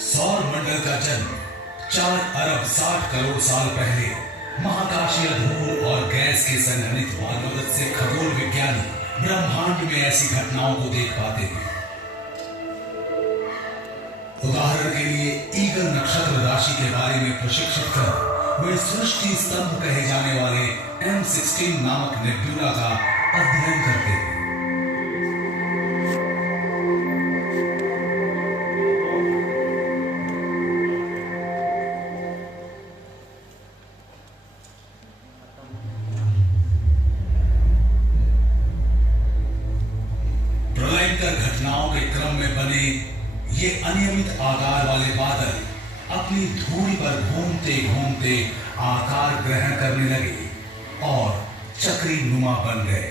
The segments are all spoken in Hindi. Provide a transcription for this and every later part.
सौर मंडल का जन्म 4 अरब 60 करोड़ साल पहले महाकाशीय धूल और गैस के संघनित मदद से खगोल विज्ञानी ब्रह्मांड में ऐसी घटनाओं को देख पाते हैं। उदाहरण के लिए ईगल नक्षत्र राशि के बारे में प्रशिक्षित कर वे सृष्टि स्तंभ कहे जाने वाले M16 नामक नेब्यूला का अध्ययन करते हैं। घटनाओं के क्रम में बने ये अनियमित आकार वाले बादल अपनी धुरी पर घूमते घूमते आकार ग्रहण करने लगे और चक्री नुमा बन गए।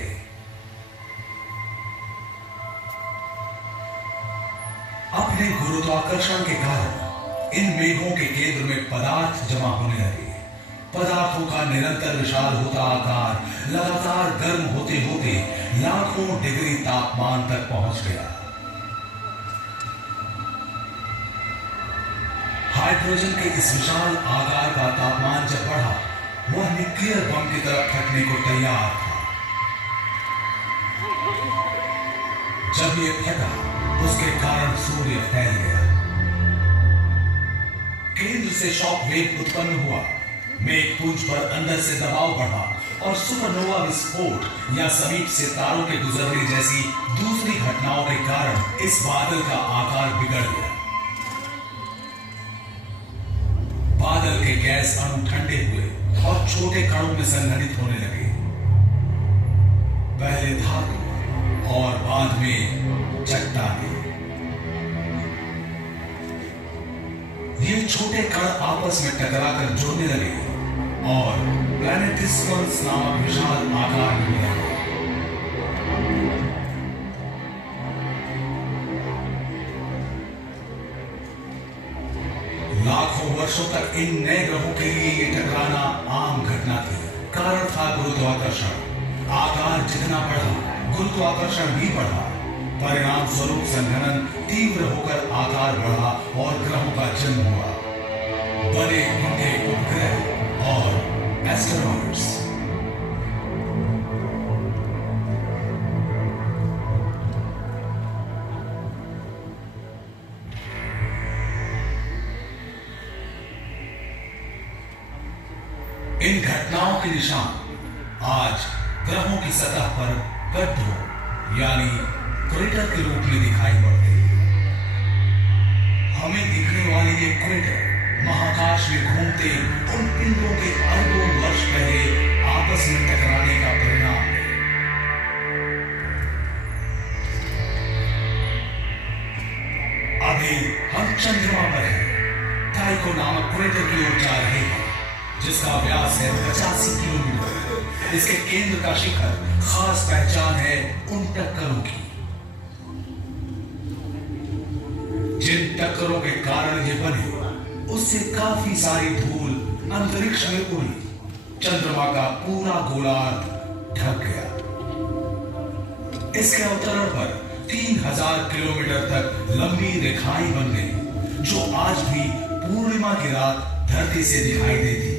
अपने गुरुत्वाकर्षण के कारण इन मेघों के केंद्र में पदार्थ जमा होने लगे। पदार्थों का निरंतर विशाल होता आकार लगातार गर्म होते होते लाखों डिग्री तापमान तक पहुंच गया। हाइड्रोजन के इस विशाल आकार का तापमान जब बढ़ा, वह न्यूक्लियर बम की तरफ फटने को तैयार था। जब यह फटा, उसके कारण सूर्य फैल गया। केंद्र से शॉक वेव उत्पन्न हुआ। मेघपुंज पर अंदर से दबाव बढ़ा और सुपरनोवा विस्फोट या समीप से तारों के गुजरने जैसी दूसरी घटनाओं के कारण इस बादल का आकार बिगड़ गया। बादल के गैस अणु ठंडे हुए और छोटे कणों में संघनित होने लगे। पहले धातु और बाद में चट्टानें। ये छोटे कण आपस में टकराकर जुड़ने लगे और प्लैनेटिस्मस नामक विशाल आकार में मिला। लाखों वर्षों तक इन नए ग्रहों के लिए ये टकराना आम घटना थी। कारण था गुरुत्वाकर्षण। आकार जितना बढ़ा, गुरुत्वाकर्षण भी बढ़ा। परिणाम स्वरूप संघनन तीव्र होकर आकार बढ़ा और ग्रहों का जन्म हुआ। बने उनके उपग्रह और एस्टेरॉइड्स। इन घटनाओं के निशान आज ग्रहों की सतह पर गड्ढों यानी क्रेटर के रूप में दिखाई पड़ते हैं। हमें दिखने वाले ये क्रेटर महाकाश में घूमते उन पिंडों के अरबों वर्ष पहले आपस में टकराने का परिणाम है। अभी हम चंद्रमा पर हैं। टाइको नामक क्रेटर की ओर जा रहे हैं, जिसका व्यास है 85 किलोमीटर। इसके केंद्र का शिखर खास पहचान है उन टक्करों की। जिन टक्करों के कारण ये बने, उससे काफी सारी धूल अंतरिक्ष में उड़ी। चंद्रमा का पूरा गोलार्ध ढक गया। इसके अवतरण पर 3000 किलोमीटर तक लंबी रेखाएं बन गई, जो आज भी पूर्णिमा की रात धरती से दिखाई देती है।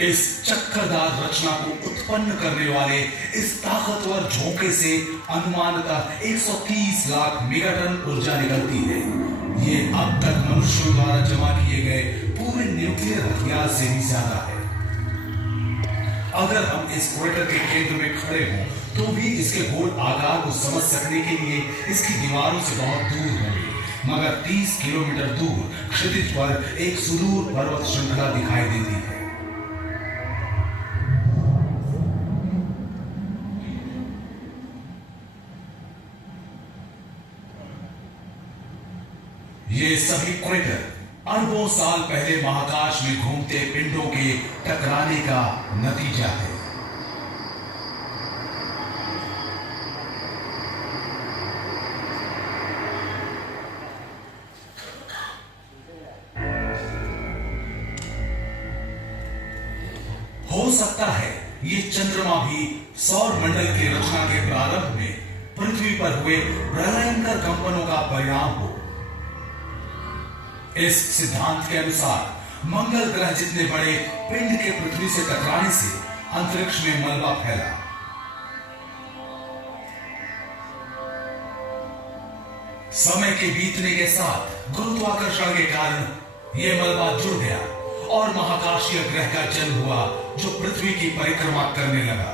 इस चक्करदार रचना को उत्पन्न करने वाले इस ताकतवर झोंके से अनुमानतः 130 लाख मेगाटन ऊर्जा निकलती है। ये अब तक मनुष्यों द्वारा जमा किए गए पूरे न्यूक्लियर हथियार से भी ज्यादा है। अगर हम इस क्रेटर के केंद्र में खड़े हों, तो भी इसके गोल आकार को समझ सकने के लिए इसकी दीवारों से बहुत दूर होंगे। मगर 30 किलोमीटर दूर क्षितिज पर एक सुदूर पर्वत श्रृंखला दिखाई देती है। ये सभी क्रेटर अरबों साल पहले महाकाश में घूमते पिंडों के टकराने का नतीजा है। हो सकता है ये चंद्रमा भी सौर मंडल की रचना के प्रारंभ में पृथ्वी पर हुए प्रलयंकर कंपनों का परिणाम हो। इस सिद्धांत के अनुसार मंगल ग्रह जितने बड़े पिंड के पृथ्वी से टकराने से अंतरिक्ष में मलबा फैला। समय के बीतने के साथ गुरुत्वाकर्षण के कारण यह मलबा जुड़ गया और महाकाशीय ग्रह का जन्म हुआ जो पृथ्वी की परिक्रमा करने लगा।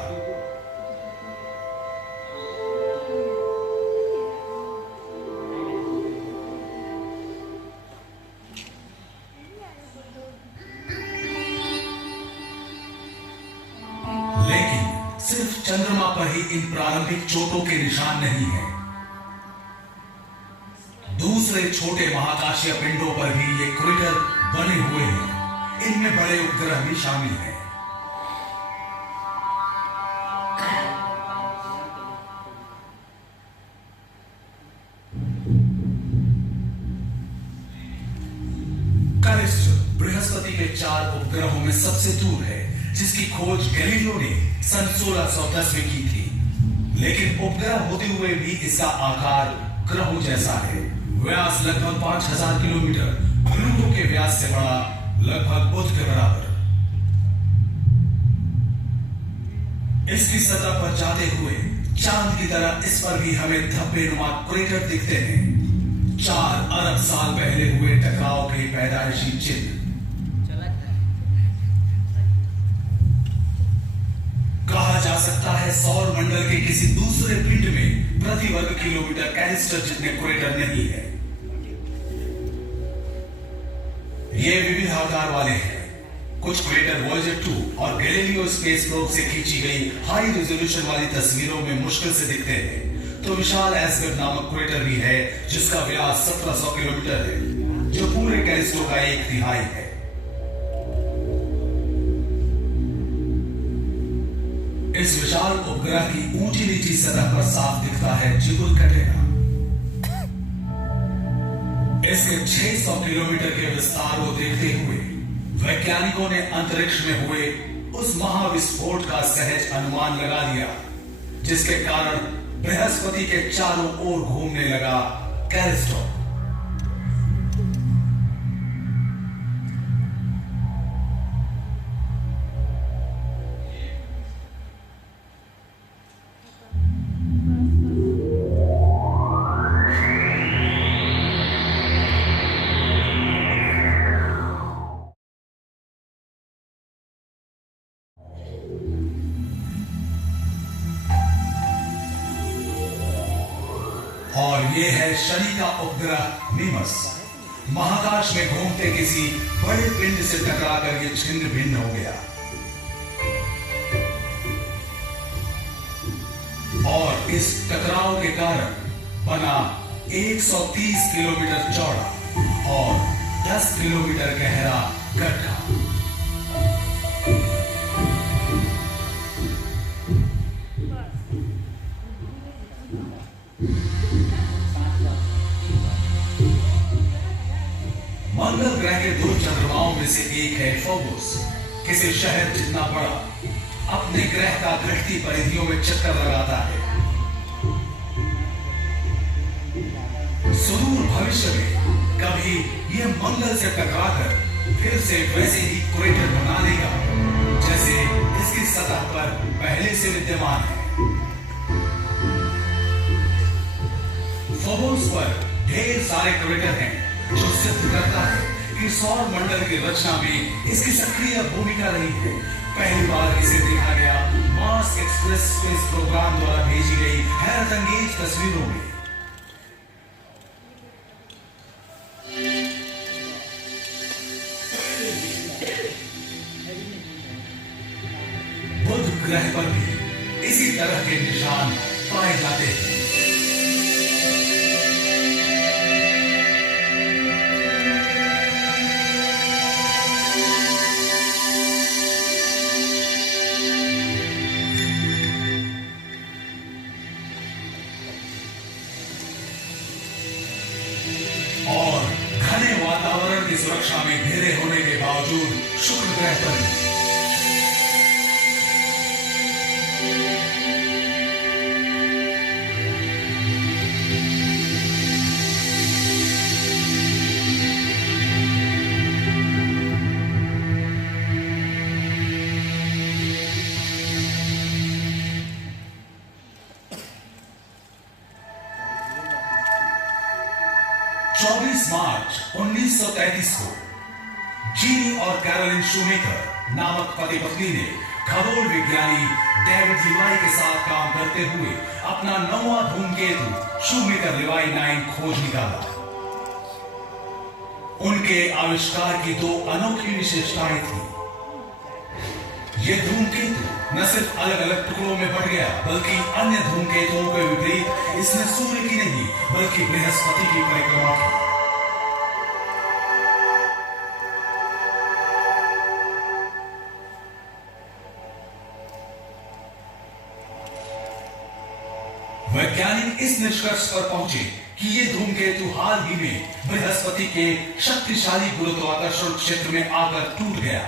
लेकिन सिर्फ चंद्रमा पर ही इन प्रारंभिक चोटों के निशान नहीं है। दूसरे छोटे महाकाशीय पिंडों पर भी ये क्रेटर बने हुए हैं। इनमें बड़े उपग्रह भी शामिल हैं। कैलिस्टो बृहस्पति के 4 उपग्रहों में सबसे दूर है, जिसकी खोज गैलीलियो ने सन 1610 में की थी। लेकिन उपग्रह होते हुए भी इसका आकार ग्रहों जैसा है। व्यास लगभग 5000 किलोमीटर, प्लूटो के व्यास से बड़ा, लगभग बुध के बराबर। इसकी सतह पर जाते हुए चांद की तरह इस पर भी हमें धब्बेनुमा क्रेटर दिखते हैं। 4 अरब साल पहले हुए टकराव के पैदाइशी चिन्ह। कहा जा सकता है सौर मंडल के किसी दूसरे पिंड में प्रति वर्ग किलोमीटर कैलिस्टर जितने क्रेटर नहीं है। ये विविध आकार वाले हैं। कुछ क्रेटर वॉयेजर 2 और गैलीलियो स्पेस प्रोब से खींची गई हाई रेजोल्यूशन वाली तस्वीरों में मुश्किल से दिखते हैं। तो विशाल एस्गर्ड नामक क्रेटर भी है, जिसका व्यास 1700 किलोमीटर है, जो पूरे कैलिस्टो का 1/3 है। इस विशाल उपग्रह की ऊंची नीची सतह पर साफ दिखता है जिगुल कटेरा। इसके 600 किलोमीटर के विस्तार को देखते हुए वैज्ञानिकों ने अंतरिक्ष में हुए उस महाविस्फोट का सहज अनुमान लगा लिया, जिसके कारण बृहस्पति के चारों ओर घूमने लगा कैलिस्टो। और ये है शनि का उपग्रह मिमस। महाकाश में घूमते किसी बड़े पिंड से टकराकर ये छिन्न भिन्न हो गया और इस टकराव के कारण बना 130 किलोमीटर चौड़ा और 10 किलोमीटर गहरा गड्ढा। मंगल ग्रह के 2 चंद्रमाओं में से एक है फोबोस। किसी शहर जितना बड़ा, अपने ग्रह का घटती परिधियों में चक्कर लगाता है। सुदूर भविष्य में कभी यह मंगल से टकराकर फिर से वैसे ही क्रेटर बना लेगा जैसे इसकी सतह पर पहले से विद्यमान है। फोबोस पर ढेर सारे क्रेटर हैं, जो सिद्ध करता है कि सौर मंडल की रचना में इसकी सक्रिय भूमिका रही है। पहली बार इसे देखा गया मार्स एक्सप्रेस स्पेस प्रोग्राम द्वारा भेजी गई हैरतअंगेज तस्वीरों में। बुध ग्रह पर भी इसी तरह के निशान पाए जाते हैं। और घने वातावरण की सुरक्षा में घिरे होने के बावजूद शुक्र ग्रह पर 24 मार्च 1933 को जीनी और कैरोलिन शूमेकर नामक पति पत्नी ने खगोल विज्ञानी डेविड लीवाई के साथ काम करते हुए अपना 9वां धूमकेतु शूमेकर लीवाई 9 खोज निकाला। उनके आविष्कार की दो अनोखी विशेषताएं थी। यह धूमकेतु न सिर्फ अलग अलग टुकड़ों में बढ़ गया, बल्कि अन्य धूमकेतुओं के विपरीत इसने सूर्य की नहीं बल्कि बृहस्पति की परिक्रमा की। वैज्ञानिक इस निष्कर्ष पर पहुंचे कि ये धूमकेतु हाल ही में बृहस्पति के शक्तिशाली गुरुत्वाकर्षण क्षेत्र में आकर टूट गया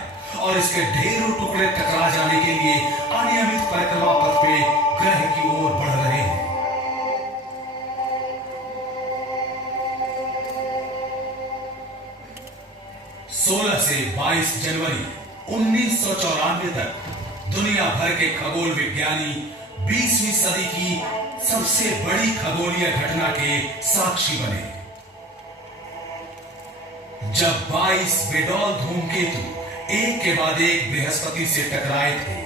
और इसके ढेरों टुकड़े टकरा जाने के लिए अनियमित परिक्रमा पथ पे ग्रह की ओर बढ़ रहे हैं। सोलह से 22 जनवरी 1994 तक दुनिया भर के खगोल विज्ञानी 20वीं सदी की सबसे बड़ी खगोलीय घटना के साक्षी बने, जब 22 बेडौल धूमकेतु एक के बाद एक बृहस्पति से टकराए थे।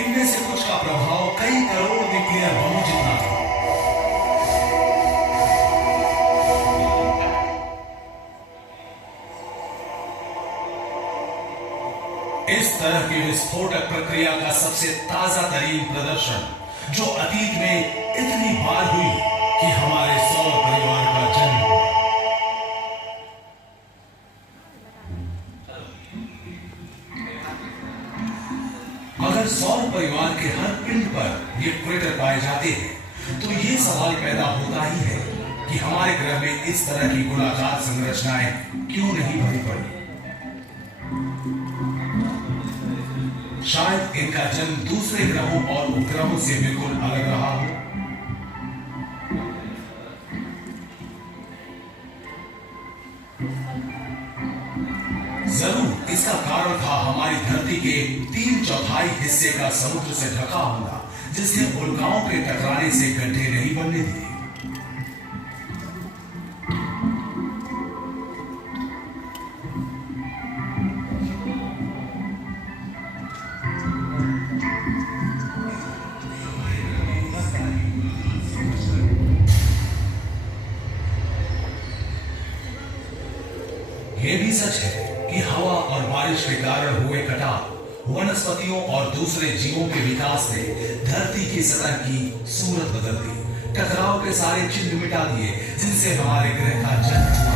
इनमें से कुछ का प्रभाव कई करोड़ न्यूक्लियर बमों जितना था। इस तरह की विस्फोटक प्रक्रिया का सबसे ताजा तरीन प्रदर्शन जो अतीत में इतनी बार हुई कि हमारे सौर परिवार का जन्म हुआ। अगर सौर परिवार के हर पिंड पर ये क्रेटर पाए जाते हैं तो ये सवाल पैदा होता ही है कि हमारे ग्रह में इस तरह की गोलाकार संरचनाएं क्यों नहीं भरी पड़ी। शायद इनका जन्म दूसरे ग्रहों और उपग्रहों से बिल्कुल अलग रहा हो। जरूर इसका कारण था हमारी धरती के 3/4 हिस्से का समुद्र से ढका होना, जिसने उल्काओं के टकराने से गड्ढे नहीं बनने दिए। यह भी सच है कि हवा और बारिश के कारण हुए कटाव, वनस्पतियों और दूसरे जीवों के विकास ने धरती की सतह की सूरत बदल दी, टकराव के सारे चिन्ह मिटा दिए जिनसे हमारे ग्रह का जन्म हुआ।